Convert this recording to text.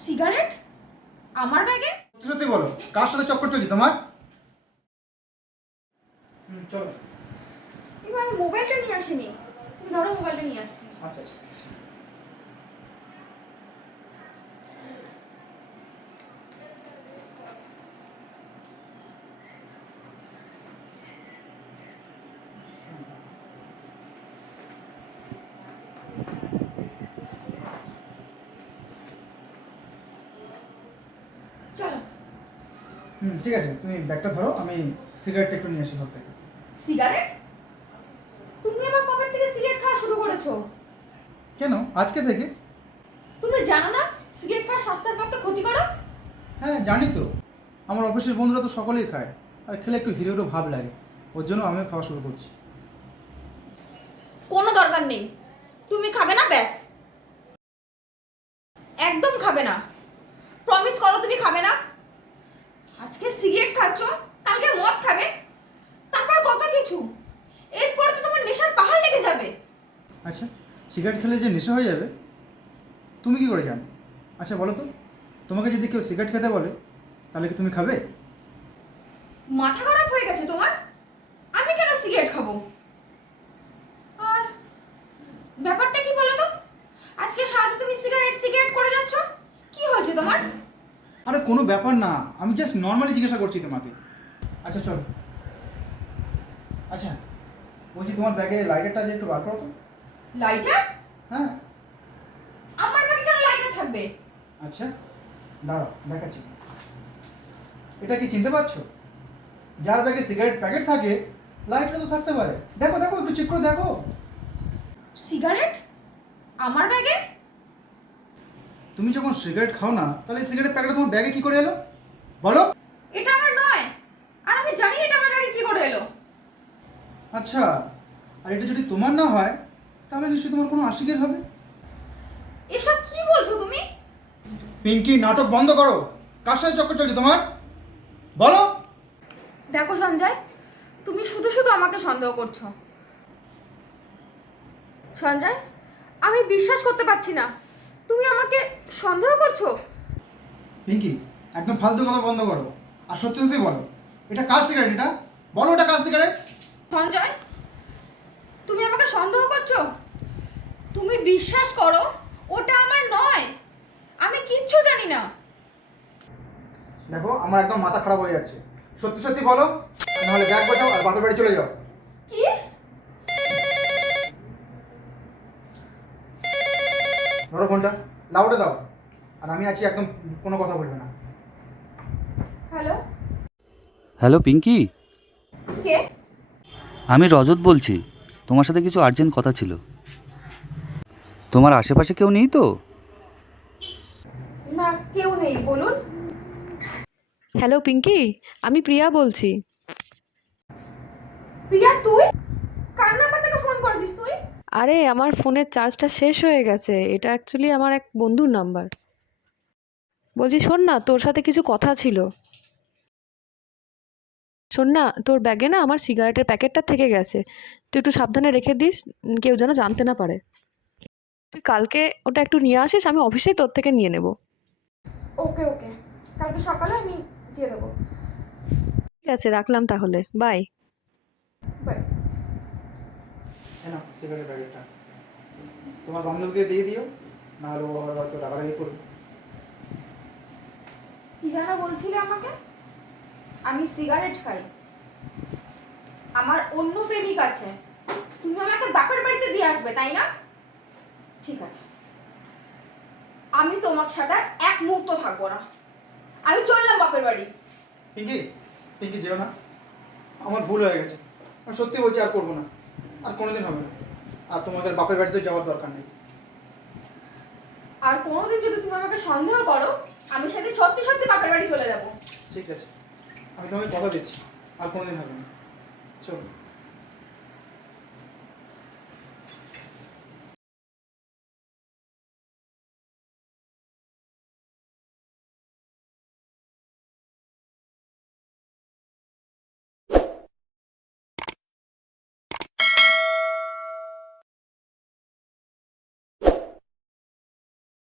Cigarette আমার ব্যাগে? সত্যি সত্যি বলো, কার সাথে চক্কর চলছে তোমার? চলো। কিন্তু আমি মোবাইলটা নিয়ে আসিনি। তুমি ধরো, মোবাইলটা নিয়ে আসছি। আচ্ছা আচ্ছা আচ্ছা। চলো। ঠিক আছে, তুমি ব্যাগটা ধরো, আমি সিগারেটটা একটু নিয়ে আসি ঘর থেকে। সিগারেট? তুমি আবার কবে থেকে সিগারেট খাওয়া শুরু করেছো? কেন আজকে থেকে? তুমি জানো না সিগারেট খাওয়া স্বাস্থ্যের পক্ষে ক্ষতিকারক? হ্যাঁ জানি তো, আমার অফিসের বন্ধুরা তো সকলেই খায়, আর খেলে একটু হিরো হিরো ভাব লাগে, ওর জন্য আমিও খাওয়া শুরু করছি। কোনো দরকার নেই। তুমি খাবে না, ব্যাস। একদম খাবে না। প্রমিস করো তুমি খাবে না। আজকে সিগারেট খাচ্ছো, কালকে মদ খাবে, তারপর কত কিছু। এরপর তো তোমার নেশার পাহাড় লেগে যাবে। আচ্ছা, সিগারেট খেলে যে নেশা হয়ে যাবে তুমি কি করে জানো? আচ্ছা বলো তো, তোমাকে যদি কেউ সিগারেট খেতে বলে তাহলে কি তুমি খাবে? মাথা খারাপ হয়ে গেছে তোমার? আমি কেন সিগারেট খাবো? আর ব্যাপারটা কি বলো তো? আজকে সারাদিন তুমি সিগারেট সিগারেট করে যাচ্ছ, কি হয়েছে তোমার? আরে কোনো ব্যাপার না, আমি জাস্ট নর্মালি জিজ্ঞাসা করছি তোমাকে। আচ্ছা চলো। আচ্ছা বলছি, তোমার ব্যাগে লাইটারটা যে একটু বার করো তো। লাইটার? হ্যাঁ। আমার ব্যাগে কেন লাইটার থাকবে? আচ্ছা দাঁড়াও দেখাচ্ছি। এটা কি চিনতে পারছো? যার ব্যাগে সিগারেট প্যাকেট থাকে লাইটার তো থাকতে পারে। দেখো দেখো, একটু চেক করে দেখো। সিগারেট আমার ব্যাগে? তুমি যখন সিগারেট খাও না, তাহলে সিগারেট প্যাকেটটা তোমার ব্যাগে কি করে এলো বলো? এটা আমার নয়, আর আমি জানি এটা আমার ব্যাগে কি করে এলো। আচ্ছা, আর এটা যদি তোমার না হয় তাহলে নিশ্চয়ই তোমার কোনো আশিকের হবে। এসব কি বলছো তুমি? পিঙ্কি, নাটক বন্ধ করো। কার সাথে চক্কর চলছে তোমার বলো? দেখো সঞ্জয়, তুমি শুধু শুধু আমাকে সন্দেহ করছো। সঞ্জয়, আমি বিশ্বাস করতে পারছি না তুমি আমাকে সন্দেহ করছো। পিঙ্কি, একদম ফালতু কথা বন্ধ করো, আর সত্যি সত্যি বলো, এটা কার সিগারেট? এটা বলো, এটা কার সিগারেট? সঞ্জয়, তুমি আমাকে সন্দেহ করছো? তুমি বিশ্বাস করো, ওটা আমার নয়। আমি কিচ্ছু জানি না। দেখো আমার একদম মাথা খারাপ হয়ে যাচ্ছে, সত্যি সত্যি বলো, নাহলে ব্যাগ বাজাও আর বাপের বাড়ি চলে যাও। কি? ধরো ফোনটা, লাউডে দাও, আর আমি আছি, একদম কোনো কথা বলবে না। হ্যালো? হ্যালো পিঙ্কি, কে? আমি রজত বলছি। তোমার সাথে কিছু আর্জেন্ট কথা ছিল। তোমার আশেপাশে কেউ নেই তো? না, কেউ নেই, বলুন। হ্যালো পিঙ্কি, আমি প্রিয়া বলছি। প্রিয়া, তুই কার নাম্বার থেকে ফোন করেছিস তুই? আরে আমার ফোনের চার্জটা শেষ হয়ে গেছে, এটা অ্যাকচুয়ালি আমার এক বন্ধুর নাম্বার। বলছি শোন না, তোর সাথে কিছু কথা ছিল। শোন না, তোর ব্যাগে না আমার সিগারেটের প্যাকেটটা থেকে গেছে। তুই একটু সাবধানে রেখে দিস, কেউ যেন জানতে না পারে। তুই কালকে ওটা একটু নিয়ে আসিস, আমি অফিসেই তোর থেকে নিয়ে নেব। ওকে ওকে, কালকে সকালে আমি দিয়ে দেবো। ঠিক আছে, রাখলাম তাহলে, বাই। বাই। হ্যাঁ, সিগারেট প্যাকেটটা তোমার বান্ধবীকে দিয়ে দিও, নাহলে ও আবার হয়তো রাগারাগি করবে। কি যেন বলছিলে আমাকে? আমি সিগারেট খাই, আমার অন্য প্রেমিক আছে, তুমি আমাকে বাপের বাড়িতে দিয়ে আসবে, তাই না? ঠিক আছে, আমি তোমার সাথে আর এক মুহূর্ত থাকবো না। আমি চললাম বাপের বাড়ি। পিঙ্কি, পিঙ্কি যেও না, আমার ভুল হয়ে গেছে, আমি সত্যি বলছি আর করবো না, আর কোনোদিন হবে না। আর তোমাদের বাপের বাড়িতে যাওয়ার দরকার নেই। আর কোনোদিন যদি তুমি আমাকে সন্দেহ করো, আমি সেদিন সত্যি সত্যি বাপের বাড়ি চলে যাবো। ঠিক আছে, আমি তোমাকে কথা দিচ্ছি আর কোনোদিন হবে না। চলো।